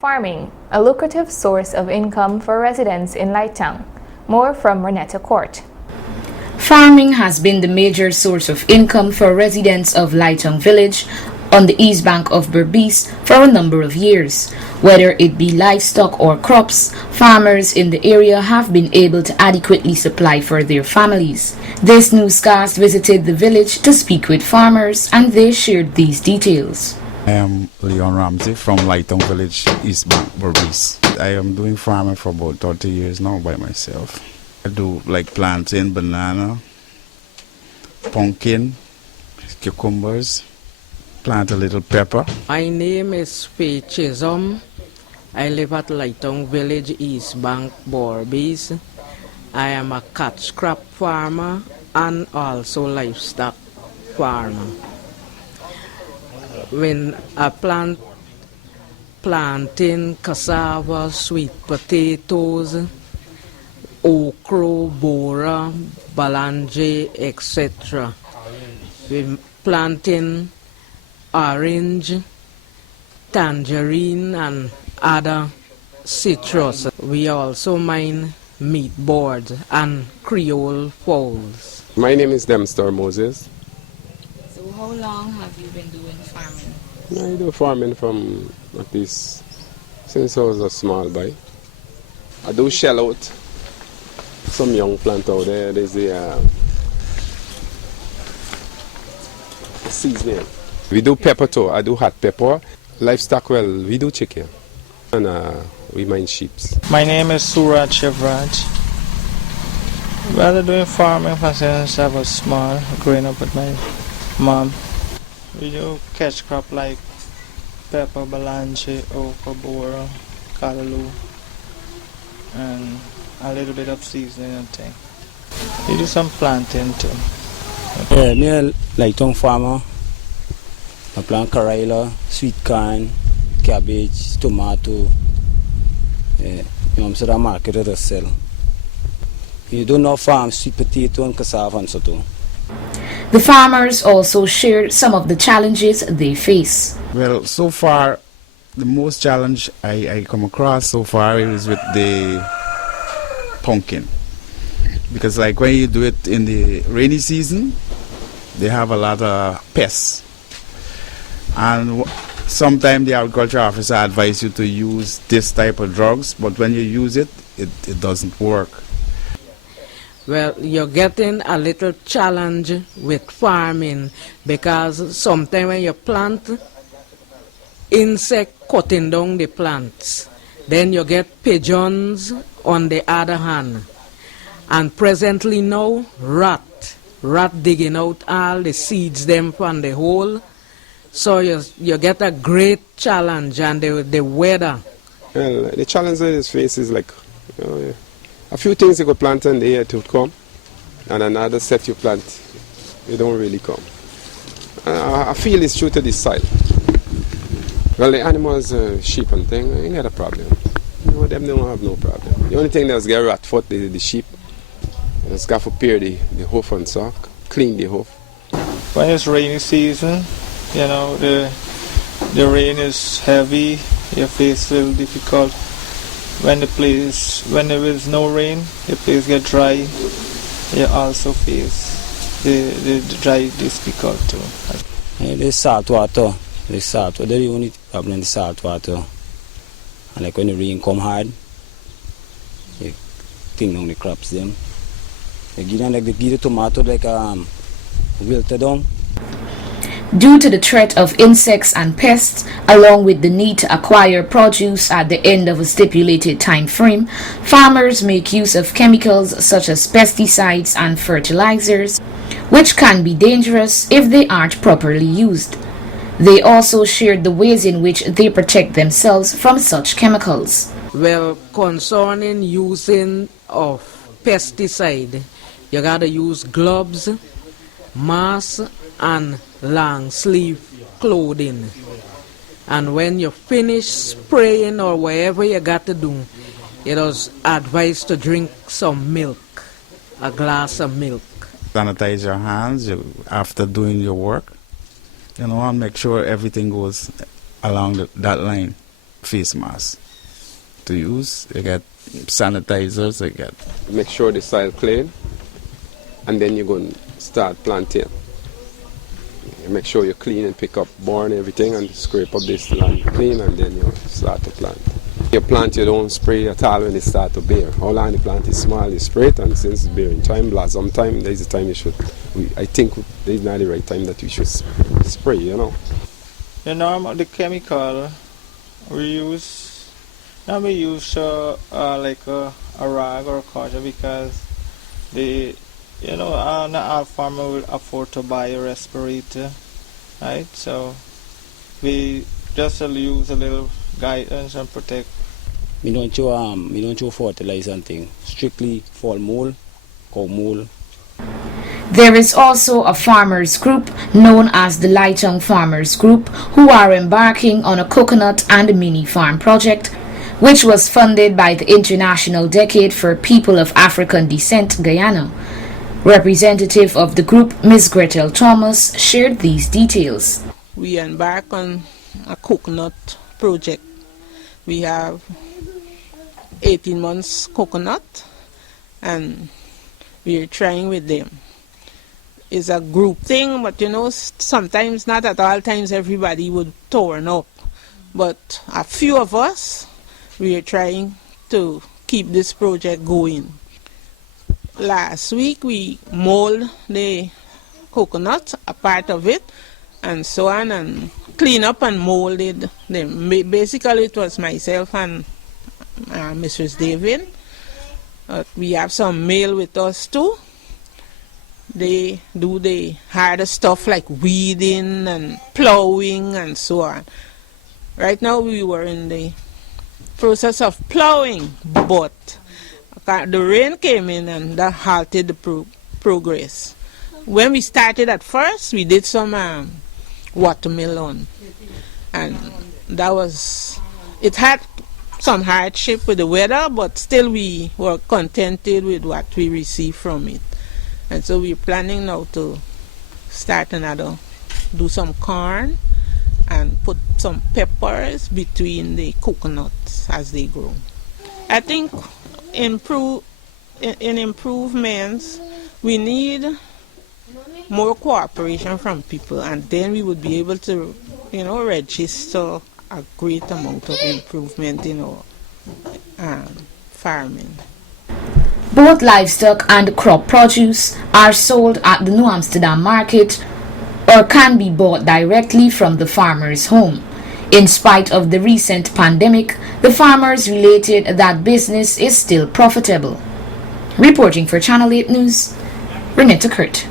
Farming, a lucrative source of income for residents in Lighttown. More from Renetta Court. Farming has been the major source of income for residents of Lighttown Village on the east bank of Berbice for a number of years. Whether it be livestock or crops, farmers in the area have been able to adequately supply for their families. This newscast visited the village to speak with farmers, and they shared these details. I am Leon Ramsey from Lighttown Village, East Bank, Berbice. I am doing farming for about 30 years now by myself. I do like planting, banana, pumpkin, cucumbers, plant a little pepper. My name is Faith Chisholm. I live at Lighttown Village, East Bank, Berbice. I am a catch crop farmer and also livestock farmer. When I planting cassava, sweet potatoes, okra, bora, balanje, etc. We planting orange, tangerine and other citrus. We also mine meat boards and Creole fowls. My name is Dempster Moses. So how long have you been doing farming? I do farming from at least since I was a small boy. I do shell out some young plant out there. There's the seasoning. We do pepper too. I do hot pepper. Livestock, well, we do chicken. And we mine sheep. My name is Suraj Shivraj. Well, I'm doing farming since I was small, growing up with my mom. We do catch crop like pepper, balanje, okra, bora, callaloo, and a little bit of seasoning and thing. We do some planting too. Yeah, me a Lighttown farmer. I plant corolla, sweet corn, cabbage, tomato. Yeah, so the market to sell. You do not farm sweet potato and cassava and so too. The farmers also shared some of the challenges they face. Well, so far, the most challenge I come across so far is with the pumpkin. Because like when you do it in the rainy season, they have a lot of pests. And sometimes the agriculture officer advises you to use this type of drugs, but when you use it, it doesn't work. Well, you're getting a little challenge with farming because sometimes when you plant, insect cutting down the plants. Then you get pigeons on the other hand. And presently now, rat digging out all the seeds them from the hole. So you get a great challenge, and the weather. Well, the challenge that is faced is like, a few things you could plant in the air to come, and another set you plant, you don't really come. I feel it's true to the soil. Well, the animals, sheep and thing, ain't got a problem. Them don't have no problem. The only thing that's get rat foot, the sheep, just got to pair the hoof and sock, clean the hoof. When it's rainy season, the rain is heavy, your face will difficult. When there is no rain, the place get dry. You also face the dry difficult too. The salt water. That's the only problem in the salt water. And like when the rain come hard, you think on the crops them. You give them like the tomato like wilted down. Due to the threat of insects and pests, along with the need to acquire produce at the end of a stipulated time frame, farmers make use of chemicals such as pesticides and fertilizers, which can be dangerous if they aren't properly used. They also shared the ways in which they protect themselves from such chemicals. Well, concerning using of pesticide, you gotta use gloves, mask, and long sleeve clothing. And when you finish spraying or whatever you got to do, it is advised to drink some milk, a glass of milk. Sanitize your hands after doing your work, and make sure everything goes along that line. face masks to use. You get sanitizers, you get. Make sure the soil clean, and then you're going to start planting. You make sure you clean and pick up born everything and scrape up this land clean, and then you start to plant. You plant, you don't spray at all when it start to bear. How long the plant is small, you spray it, and since it's bearing time, blossom time, there's a time you should. I think there's not the right time that you should spray, you know. The chemical we use, now we use like a rag or a cotton because not all farmer will afford to buy a respirator, right? So we just use a little guidance and protect. We don't show fertilizer and thing. Strictly fall mold, cow mold. There is also a farmers group known as the Lighttown Farmers Group who are embarking on a coconut and mini farm project which was funded by the International Decade for People of African Descent, Guyana. Representative of the group, Ms. Gretel Thomas, shared these details. We embark on a coconut project. We have 18 months coconut and we are trying with them. It's a group thing, but sometimes, not at all times, everybody would turn up. But a few of us, we are trying to keep this project going. Last week we mold the coconut, a part of it, and so on, and clean up and molded them. Basically it was myself and Mrs. David. We have some male with us too. They do the harder stuff like weeding and plowing and so on. Right now we were in the process of plowing, but the rain came in and that halted the progress. When we started at first, we did some watermelon, and it had some hardship with the weather, but still we were contented with what we received from it. And so we're planning now to start do some corn and put some peppers between the coconuts as they grow. I think in improvements, we need more cooperation from people, and then we would be able to, register a great amount of improvement in our farming. Both livestock and crop produce are sold at the New Amsterdam market or can be bought directly from the farmer's home. In spite of the recent pandemic, the farmers related that business is still profitable. Reporting for Channel 8 News, Renetta Kurt.